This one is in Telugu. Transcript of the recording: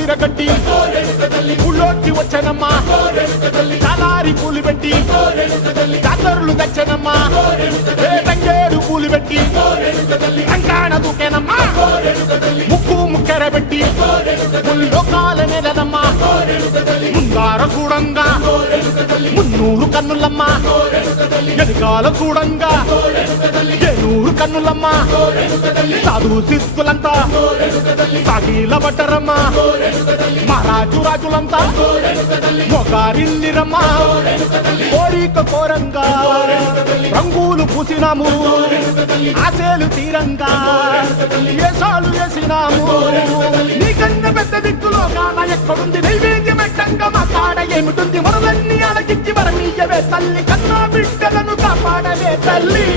విరగట్టి ఊళ్ళోకి వచ్చనమ్మా చాలారి పూలు పెట్టి జాతరులు తెచ్చనమ్మా తంగేడు పూలు పెట్టి రంగాణ దూకేనమ్మా ముక్కు ముక్కెర పెట్టి ముల్లోకాల నెలనమ్మా ముందార చూడంగా మున్నూరు కన్నులమ్మా ఎనకాల చూడంగా ఏనూరు కన్నులమ్మా సాధు సిద్ధులంతా సాగిల పట్టరమ్మా మహారాజు రాజులంతా మొగారిల్లిరమ్మా కోరిక కోరంగా రంగులు పూసినాము ఆశలు తీరంగా ఏసాలు వేసినాము నీకన్నా పెద్ద దిక్కులో కాన ఎక్కడుంది నైవేద్యం పెట్టంగా మా కాడ ఏమిటుంది మనలన్నీ అలకించి మరణీయవే తల్లి కన్నా బిడ్డలను కాపాడవే తల్లి